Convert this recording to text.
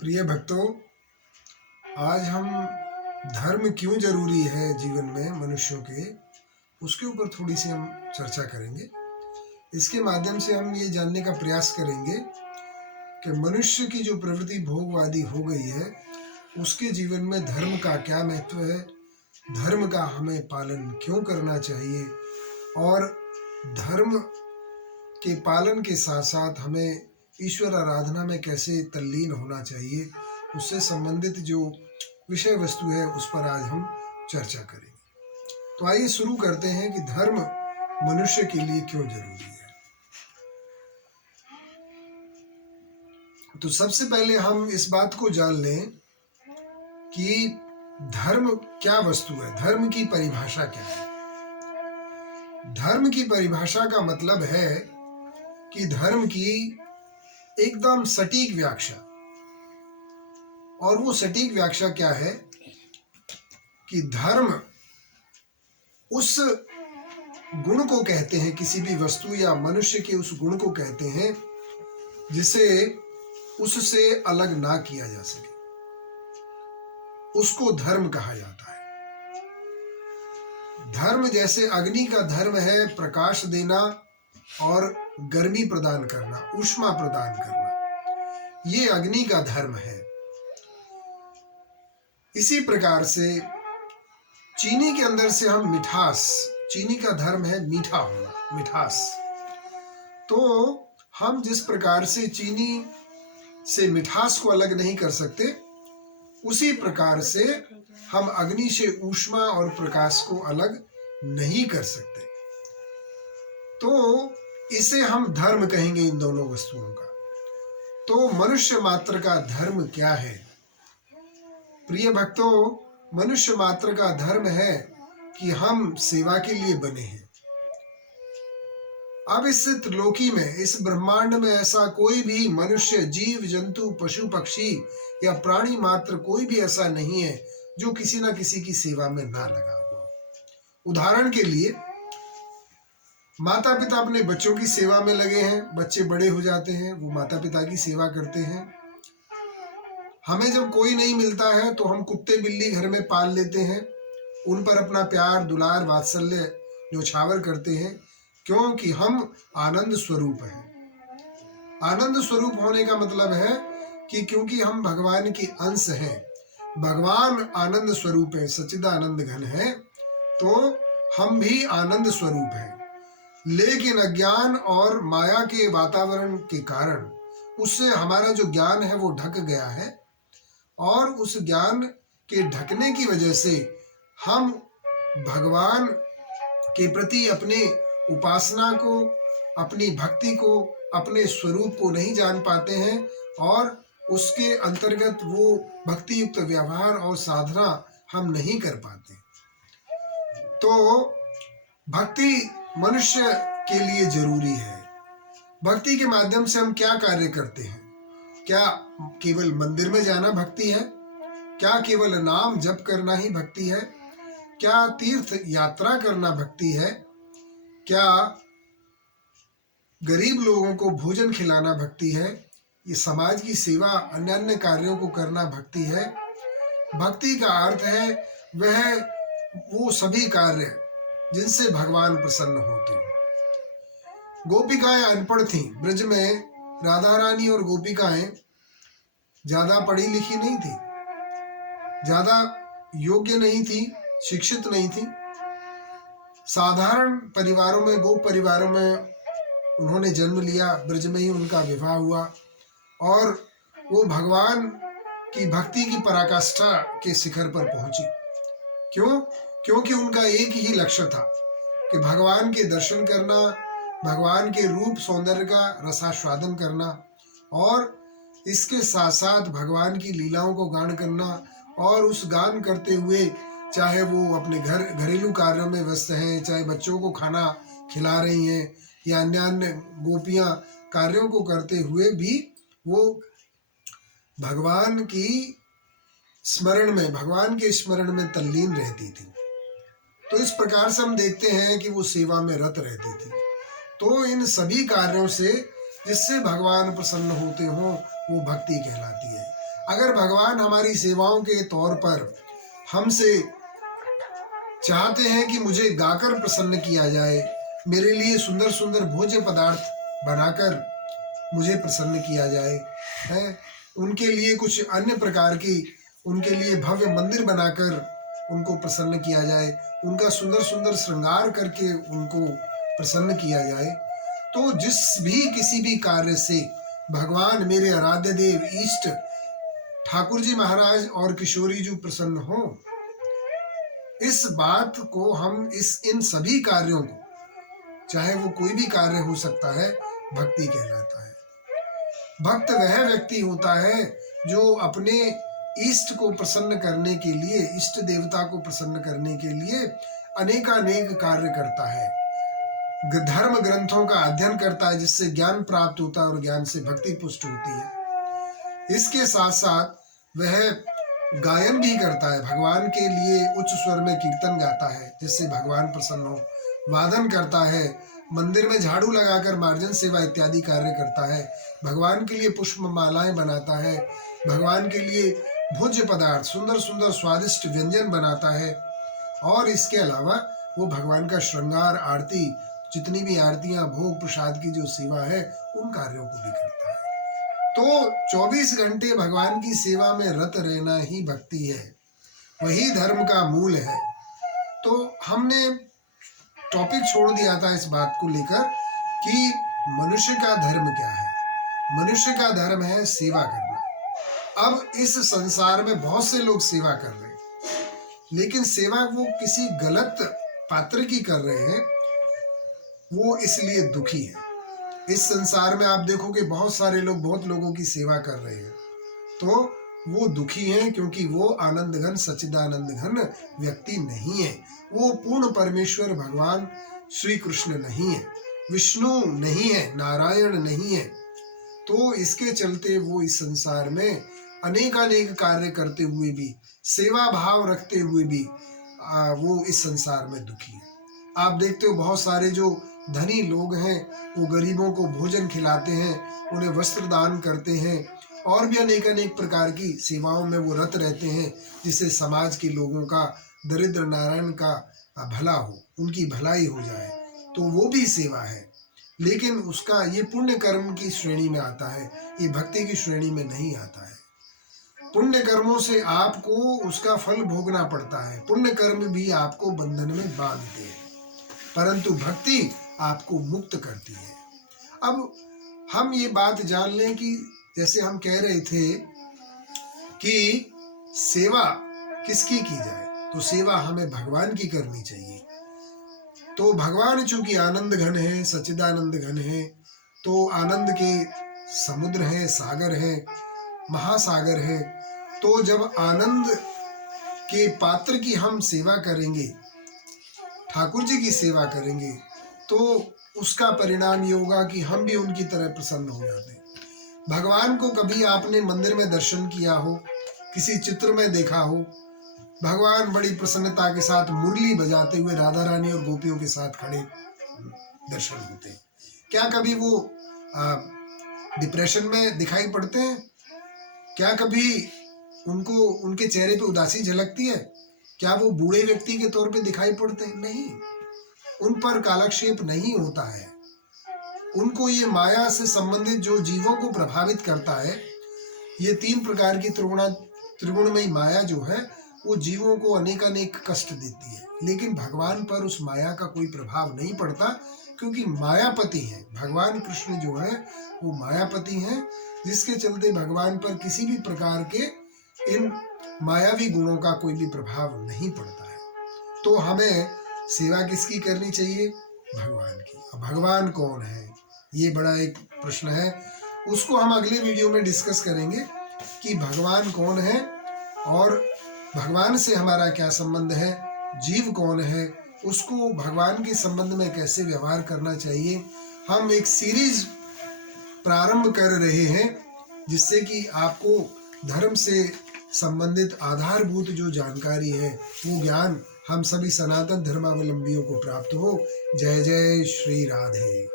प्रिय भक्तों, आज हम धर्म क्यों जरूरी है जीवन में मनुष्यों के, उसके ऊपर थोड़ी सी हम चर्चा करेंगे। इसके माध्यम से हम ये जानने का प्रयास करेंगे कि मनुष्य की जो प्रवृत्ति भोगवादी हो गई है, उसके जीवन में धर्म का क्या महत्व है, धर्म का हमें पालन क्यों करना चाहिए और धर्म के पालन के साथ साथ हमें ईश्वर आराधना में कैसे तल्लीन होना चाहिए, उससे संबंधित जो विषय वस्तु है उस पर आज हम चर्चा करेंगे। तो आइए शुरू करते हैं कि धर्म मनुष्य के लिए क्यों जरूरी है। तो सबसे पहले हम इस बात को जान लें कि धर्म क्या वस्तु है, धर्म की परिभाषा क्या है। धर्म की परिभाषा का मतलब है कि धर्म की एकदम सटीक व्याख्या, और वो सटीक व्याख्या क्या है कि धर्म उस गुण को कहते हैं, किसी भी वस्तु या मनुष्य के उस गुण को कहते हैं जिसे उससे अलग ना किया जा सके, उसको धर्म कहा जाता है। धर्म जैसे अग्नि का धर्म है प्रकाश देना और गर्मी प्रदान करना, ऊष्मा प्रदान करना, ये अग्नि का धर्म है। इसी प्रकार से चीनी के अंदर से हम मिठास, चीनी का धर्म है मीठा होना, मिठास। तो हम जिस प्रकार से चीनी से मिठास को अलग नहीं कर सकते, उसी प्रकार से हम अग्नि से ऊष्मा और प्रकाश को अलग नहीं कर सकते। तो इसे हम धर्म कहेंगे इन दोनों वस्तुओं का। तो मनुष्य मात्र का धर्म क्या है? प्रिय भक्तों, मनुष्य मात्र का धर्म है कि हम सेवा के लिए बने हैं। अब इस त्रिलोकी में, इस ब्रह्मांड में ऐसा कोई भी मनुष्य, जीव जंतु, पशु पक्षी या प्राणी मात्र कोई भी ऐसा नहीं है जो किसी ना किसी की सेवा में ना लगा हुआ। उदाहरण के लिए, माता पिता अपने बच्चों की सेवा में लगे हैं, बच्चे बड़े हो जाते हैं, वो माता पिता की सेवा करते हैं। हमें जब कोई नहीं मिलता है तो हम कुत्ते बिल्ली घर में पाल लेते हैं, उन पर अपना प्यार दुलार वात्सल्य न्योछावर करते हैं, क्योंकि हम आनंद स्वरूप हैं। आनंद स्वरूप होने का मतलब है कि क्योंकि हम भगवान के अंश हैं, भगवान आनंद स्वरूप है, सच्चिदानंद घन है, तो हम भी आनंद स्वरूप हैं। लेकिन अज्ञान और माया के वातावरण के कारण उससे हमारा जो ज्ञान है वो ढक गया है, और उस ज्ञान के ढकने की वजह से हम भगवान के प्रति अपने उपासना को, अपनी भक्ति को, अपने स्वरूप को नहीं जान पाते हैं, और उसके अंतर्गत वो भक्ति युक्त व्यवहार और साधना हम नहीं कर पाते। तो भक्ति मनुष्य के लिए जरूरी है। भक्ति के माध्यम से हम क्या कार्य करते हैं? क्या केवल मंदिर में जाना भक्ति है? क्या केवल नाम जप करना ही भक्ति है? क्या तीर्थ यात्रा करना भक्ति है? क्या गरीब लोगों को भोजन खिलाना भक्ति है? ये समाज की सेवा, अन्य अन्य कार्यों को करना भक्ति है? भक्ति का अर्थ है वह वो सभी कार्य जिनसे भगवान प्रसन्न होते हैं। गोपिकाएं अनपढ़ थीं ब्रज में, राधा रानी और गोपिकाएं ज्यादा पढ़ी लिखी नहीं थी, ज्यादा योग्य नहीं थी, शिक्षित नहीं थी। साधारण परिवारों में, गोप परिवारों में उन्होंने जन्म लिया, ब्रज में ही उनका विवाह हुआ, और वो भगवान की भक्ति की पराकाष्ठा के शिखर पर पहुंची। क्यों? क्योंकि उनका एक ही लक्ष्य था कि भगवान के दर्शन करना, भगवान के रूप सौंदर्य का रसास्वादन करना, और इसके साथ साथ भगवान की लीलाओं को गान करना, और उस गान करते हुए चाहे वो अपने घरेलू कार्यों में व्यस्त हैं, चाहे बच्चों को खाना खिला रही हैं, या अन्य अन्य गोपियां कार्यों को करते हुए भी वो भगवान की स्मरण में, भगवान के स्मरण में तल्लीन रहती थी। तो इस प्रकार से हम देखते हैं कि वो सेवा में रत रहती थी। तो इन सभी कार्यों से जिससे भगवान प्रसन्न होते हों वो भक्ति कहलाती है। अगर भगवान हमारी सेवाओं के तौर पर हमसे चाहते हैं कि मुझे गाकर प्रसन्न किया जाए, मेरे लिए सुंदर सुंदर भोज्य पदार्थ बनाकर मुझे प्रसन्न किया जाए, है उनके लिए कुछ अन्य प्रकार की, उनके लिए भव्य मंदिर बनाकर उनको प्रसन्न किया जाए, उनका सुंदर सुंदर श्रृंगार करके उनको प्रसन्न किया जाए, तो जिस भी किसी भी कार्य से भगवान मेरे आराध्य देव इष्ट ठाकुर जी महाराज और किशोरी जी प्रसन्न हो, इस बात को हम इन सभी कार्यों को, चाहे वो कोई भी कार्य हो सकता है, भक्ति कहलाता है। भक्त वह व्यक्ति होता है जो अपने इष्ट को प्रसन्न करने के लिए, इष्ट देवता को प्रसन्न करने के लिए अनेकानेक कार्य करता है, धर्म ग्रंथों का अध्ययन करता है, जिससे ज्ञान प्राप्त होता है और ज्ञान से भक्ति पुष्ट होती है। इसके साथ साथ वह गायन भी करता है, भगवान के लिए उच्च स्वर में कीर्तन गाता है जिससे भगवान प्रसन्न हो, वादन करता है, मंदिर में झाड़ू लगाकर मार्जन सेवा इत्यादि कार्य करता है, भगवान के लिए पुष्प मालाएं बनाता है, भगवान के लिए भोज्य पदार्थ सुंदर सुंदर स्वादिष्ट व्यंजन बनाता है, और इसके अलावा वो भगवान का श्रृंगार, आरती, जितनी भी आरतियां, भोग प्रसाद की जो सेवा है, उन कार्यों को भी करता है। तो 24 घंटे भगवान की सेवा में रत रहना ही भक्ति है, वही धर्म का मूल है। तो हमने टॉपिक छोड़ दिया था इस बात को लेकर कि मनुष्य का धर्म क्या है। मनुष्य का धर्म है सेवा करना। अब इस संसार में बहुत से लोग सेवा कर रहे हैं, लेकिन सेवा वो किसी गलत पात्र की कर रहे हैं, वो इसलिए दुखी है। इस संसार में आप देखोगे बहुत सारे लोग बहुत लोगों की सेवा कर रहे हैं, तो वो दुखी हैं, क्योंकि वो आनंद घन सच्चिदानंद घन व्यक्ति नहीं है, वो पूर्ण परमेश्वर भगवान श्री कृष्ण नहीं है, विष्णु नहीं है, नारायण नहीं है। तो इसके चलते वो इस संसार में अनेकानेक कार्य करते हुए भी, सेवा भाव रखते हुए भी वो इस संसार में दुखी है। आप देखते हो बहुत सारे जो धनी लोग हैं, वो गरीबों को भोजन खिलाते हैं, उन्हें वस्त्र दान करते हैं, और भी अनेक प्रकार की सेवाओं में वो रत रहते हैं, जिससे समाज के लोगों का, दरिद्र नारायण का भला हो, उनकी भलाई हो जाए, तो वो भी सेवा है। लेकिन उसका ये पुण्य कर्म की श्रेणी में आता है, ये भक्ति की श्रेणी में नहीं आता है। पुण्य कर्मों से आपको उसका फल भोगना पड़ता है, पुण्य कर्म भी आपको बंधन में बांधते हैं, परंतु भक्ति आपको मुक्त करती है। अब हम ये बात जान लें कि जैसे हम कह रहे थे कि सेवा किसकी की जाए, तो सेवा हमें भगवान की करनी चाहिए। तो भगवान चूंकि आनंद घन है, सच्चिदानंद घन है, तो आनंद के समुद्र है, सागर है, महासागर है, तो जब आनंद के पात्र की हम सेवा करेंगे, ठाकुर जी की सेवा करेंगे, तो उसका परिणाम ये होगा कि हम भी उनकी तरह प्रसन्न हो जाते हैं। भगवान को कभी आपने मंदिर में दर्शन किया हो, किसी चित्र में देखा हो, भगवान बड़ी प्रसन्नता के साथ मुरली बजाते हुए राधा रानी और गोपियों के साथ खड़े दर्शन होते हैं। क्या कभी वो डिप्रेशन में दिखाई पड़ते हैं? क्या कभी उनको उनके चेहरे पे उदासी झलकती है? क्या वो बूढ़े व्यक्ति के तौर पे दिखाई पड़ते हैं? नहीं, उन पर कालक्षेप नहीं होता है। उनको ये माया से संबंधित जो जीवों को प्रभावित करता है, ये 3 प्रकार की त्रिगुणमयी माया जो है, वो जीवों को अनेकानेक कष्ट देती है, लेकिन भगवान पर उस माया का कोई प्रभाव नहीं पड़ता, क्योंकि मायापति है भगवान कृष्ण जो है, वो मायापति हैं, जिसके चलते भगवान पर किसी भी प्रकार के इन मायावी गुणों का कोई भी प्रभाव नहीं पड़ता है। तो हमें सेवा किसकी करनी चाहिए? भगवान की। अब भगवान कौन है, ये बड़ा एक प्रश्न है, उसको हम अगले वीडियो में डिस्कस करेंगे कि भगवान कौन है और भगवान से हमारा क्या संबंध है, जीव कौन है, उसको भगवान के संबंध में कैसे व्यवहार करना चाहिए। हम एक सीरीज प्रारंभ कर रहे हैं, जिससे कि आपको धर्म से संबंधित आधारभूत जो जानकारी है, वो ज्ञान हम सभी सनातन धर्मावलंबियों को प्राप्त हो। जय जय श्री राधे।